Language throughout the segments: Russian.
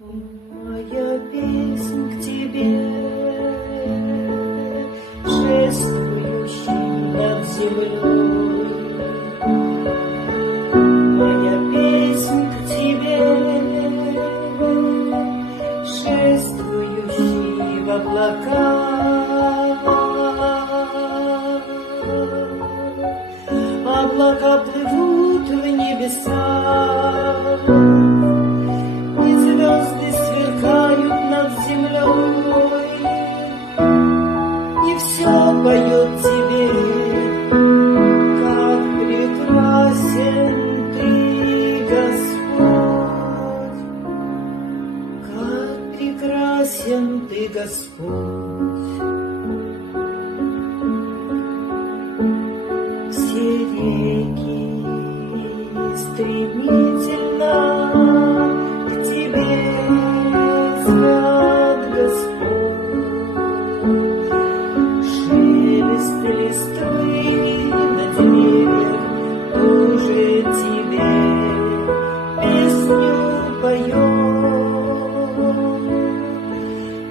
Моя песнь к тебе, шествующий над землей. Моя песнь к тебе, шествующий в облаках. Облака плывут в небесах, и звезды сверкают над землей, и все поет тебе, как прекрасен ты, Господь, как прекрасен ты, Господь. Все реки стремительно к тебе звят, Господь. Шелест листвы на деревьях тоже тебе песню поет.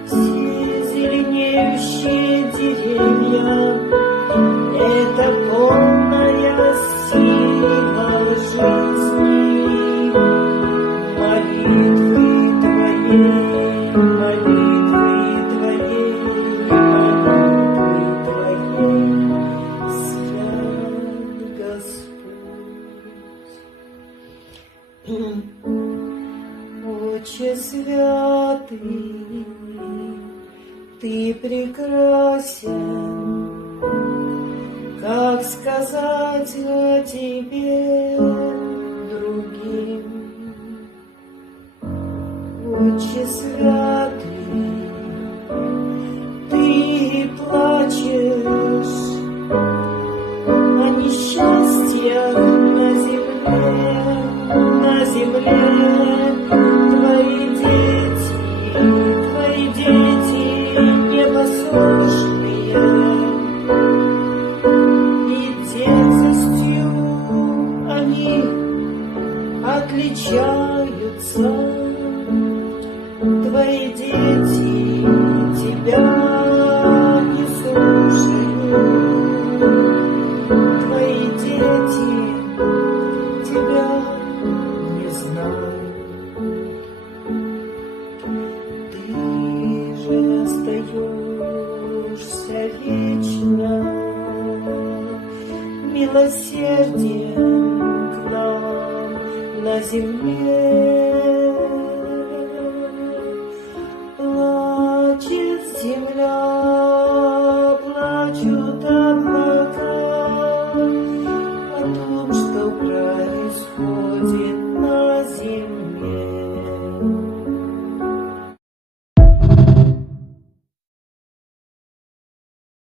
Все зеленеющие деревья — это полная сила жизни, молитвы твоей, молитвы твоей, свят Господь. Отче святый, ты прекрасен. Как сказать о тебе другим? Отче святый, ты плачешь о несчастьях на земле. Твои дети непослушные, они отличаются. Твои дети тебя не слушают, твои дети тебя не знают. Ты же остаешься вечно милосердием к нам на земле. Плачет земля, плачут облака о том, что происходит